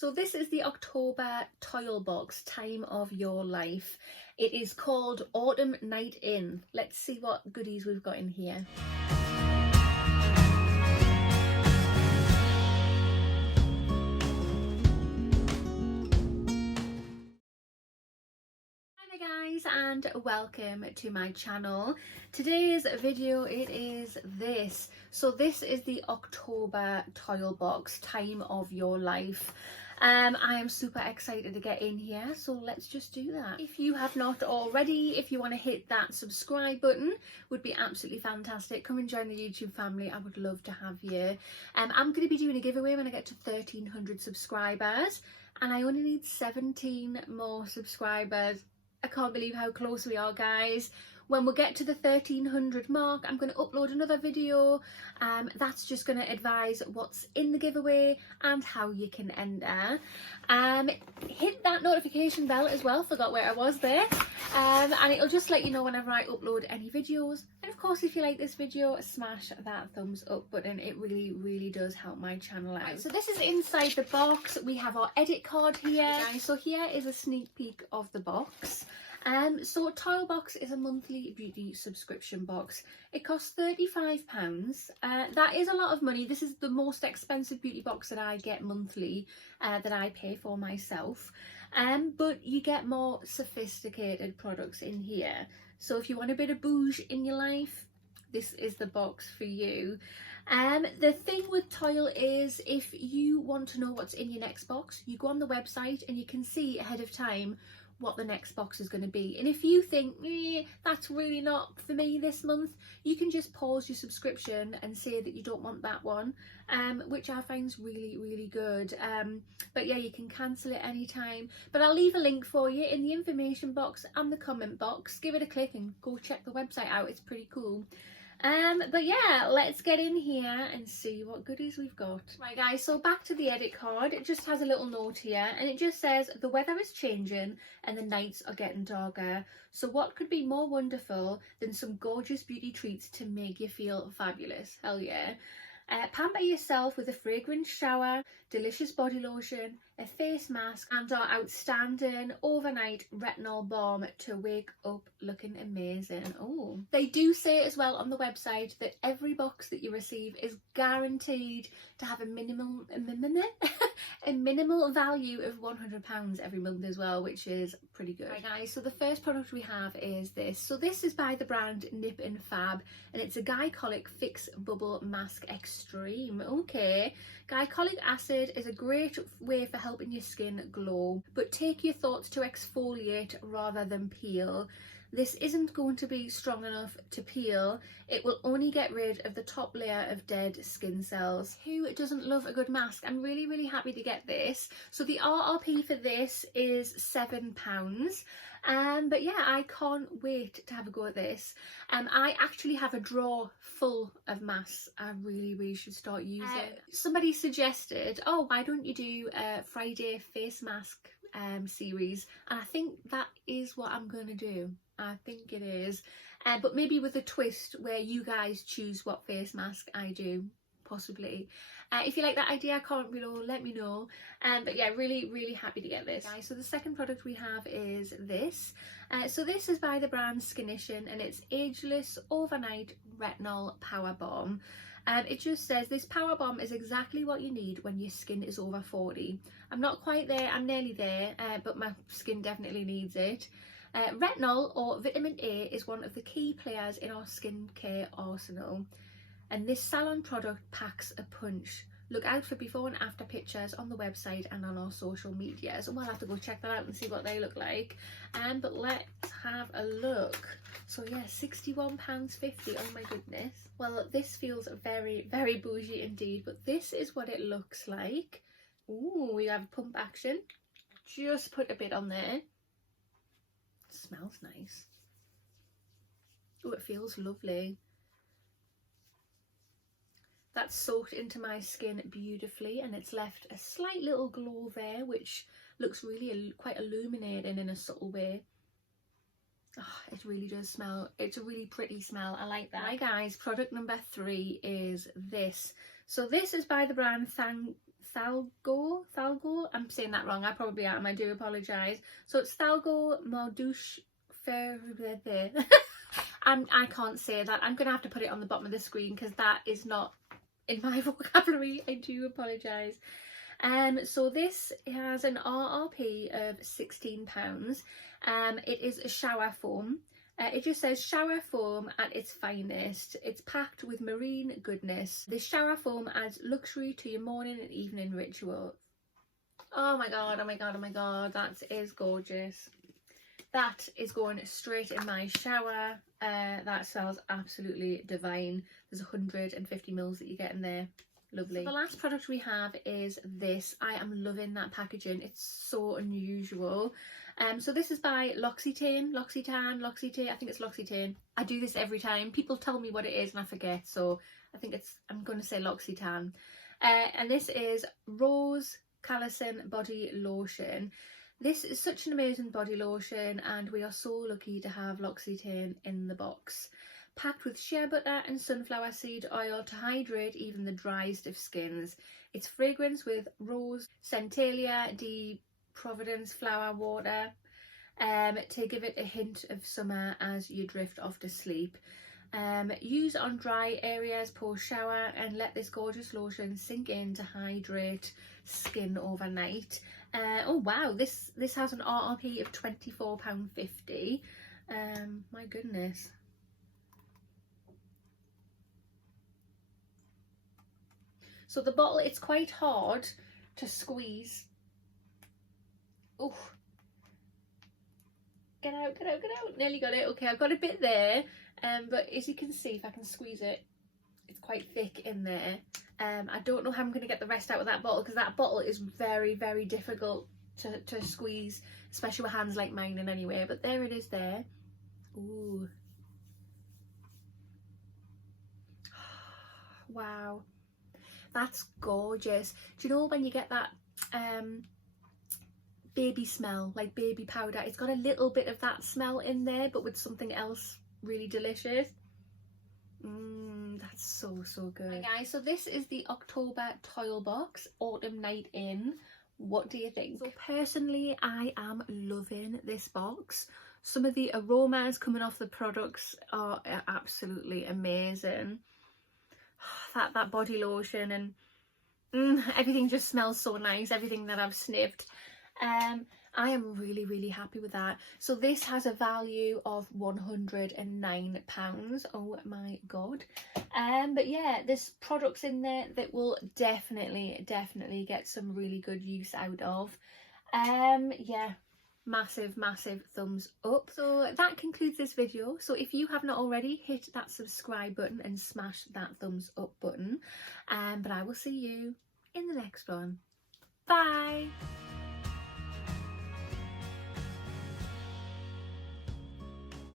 So this is the October TOYL box, Time of Your Life. It is called Autumn Night In. Let's see what goodies we've got in here. Hi guys, and welcome to my channel. Today's video, it is this. So this is the October TOYL box, Time of Your Life. I am super excited to get in here, so let's just do that. If you have not already, if you want to hit that subscribe button, would be absolutely fantastic. Come and join the YouTube family. I would love to have you. I'm going to be doing a giveaway when I get to 1,300 subscribers, and I only need 17 more subscribers. I can't believe how close we are, guys. When we get to the 1,300 mark, I'm going to upload another video. That's just going to advise what's in the giveaway and how you can enter. Hit that notification bell as well, forgot where I was there. And it'll just let you know whenever I upload any videos. And of course, if you like this video, smash that thumbs up button. It really does help my channel out. Right, so this is inside the box. We have our edit card here. Okay, so here is a sneak peek of the box. So TOYL box is a monthly beauty subscription box. It costs £35. That is a lot of money. This is the most expensive beauty box that I get monthly, that I pay for myself. But you get more sophisticated products in here. So if you want a bit of bouge in your life, this is the box for you. The thing with TOYL is, if you want to know what's in your next box, you go on the website and you can see ahead of time what the next box is going to be. And if you think that's really not for me this month, you can just pause your subscription and say that you don't want that one, which I find is really good. But yeah, you can cancel it anytime. But I'll leave a link for you in the information box and the comment box. Give it a click and go check the website out. It's pretty cool. But yeah, let's get in here and see what goodies we've got. Right guys, so back to the edit card. It just has a little note here, and it just says the weather is changing and the nights are getting darker. So what could be more wonderful than some gorgeous beauty treats to make you feel fabulous? Hell yeah. Pamper yourself with a fragrant shower, delicious body lotion, a face mask, and our outstanding overnight retinol balm to wake up looking amazing. Oh, they do say as well on the website that every box that you receive is guaranteed to have a minimal value of £100 every month as well, which is pretty good. Right guys, so the first product we have is this. So this is by the brand Nip and Fab, and it's a Glycolic Fix Bubble Mask Extreme. Okay, glycolic acid is a great way for helping your skin glow, but take your thoughts to exfoliate rather than peel. This isn't going to be strong enough to peel. It will only get rid of the top layer of dead skin cells. Who doesn't love a good mask? I'm really happy to get this. So the RRP for this is £7. But yeah, I can't wait to have a go at this. I actually have a drawer full of masks I really should start using. Somebody suggested, oh, why don't you do a Friday face mask series, and I think that is what I'm going to do. I think it is, but maybe with a twist where you guys choose what face mask I do, possibly. If you like that idea, comment below, let me know. But yeah, really happy to get this, guys. So the second product we have is this. So this is by the brand Skinician, and it's Ageless Overnight Retinol Powerbalm. It just says this Powerbalm is exactly what you need when your skin is over 40. I'm not quite there, I'm nearly there, but my skin definitely needs it. Retinol, or vitamin A, is one of the key players in our skincare arsenal, and this salon product packs a punch. Look out for before and after pictures on the website and on our social media, so we'll have to go check that out and see what they look like. But let's have a look. So yeah, £61.50. Oh my goodness. Well, this feels very bougie indeed, but this is what it looks like. Ooh, we have pump action. Just put a bit on there. Smells nice. Oh, it feels lovely. That's soaked into my skin beautifully, and it's left a slight little glow there, which looks really quite illuminating in a subtle way. Oh, it really does smell. It's a really pretty smell. I like that. Right guys, product number 3 is this. So this is by the brand Thalgo. I'm saying that wrong, I probably am, I do apologise. So it's Thalgo Douche. I can't say that. I'm gonna have to put it on the bottom of the screen because that is not in my vocabulary. I do apologise. So this has an RRP of £16. It is a shower foam. It just says shower foam at its finest. It's packed with marine goodness. This shower foam adds luxury to your morning and evening ritual. Oh my god, oh my god, oh my god, that is gorgeous. That is going straight in my shower. That smells absolutely divine. There's 150 mils that you get in there. Lovely. So the last product we have is this. I am loving that packaging. It's so unusual. So this is by Loccitane. I think it's Loccitane. I do this every time. People tell me what it is and I forget. So I think I'm going to say Loccitane. And this is Rose Calisson Body Lotion. This is such an amazing body lotion and we are so lucky to have Loccitane in the box. Packed with shea butter and sunflower seed oil to hydrate even the driest of skins. It's fragrance with rose, centellia, de Providence flower water to give it a hint of summer as you drift off to sleep. Use on dry areas post shower and let this gorgeous lotion sink in to hydrate skin overnight. Oh wow, this has an RRP of £24.50. My goodness. So the bottle, it's quite hard to squeeze. Oh, get out, get out, get out. Nearly got it. Okay, I've got a bit there. But as you can see, if I can squeeze it, it's quite thick in there. I don't know how I'm going to get the rest out of that bottle because that bottle is very, very difficult to squeeze, especially with hands like mine in anyway. But there it is there. Ooh. Wow. That's gorgeous. Do you know when you get that baby smell, like baby powder? It's got a little bit of that smell in there, but with something else really delicious. That's so good. Hi guys, so this is the October TOYL box, Autumn Night In. What do you think? So personally, I am loving this box. Some of the aromas coming off the products are absolutely amazing. That body lotion and everything just smells so nice, everything that I've sniffed. I am really happy with that. So this has a value of £109. Oh my god. But yeah, there's products in there that will definitely get some really good use out of. Yeah, massive thumbs up. So that concludes this video. So if you have not already, hit that subscribe button and smash that thumbs up button. But I will see you in the next one. Bye.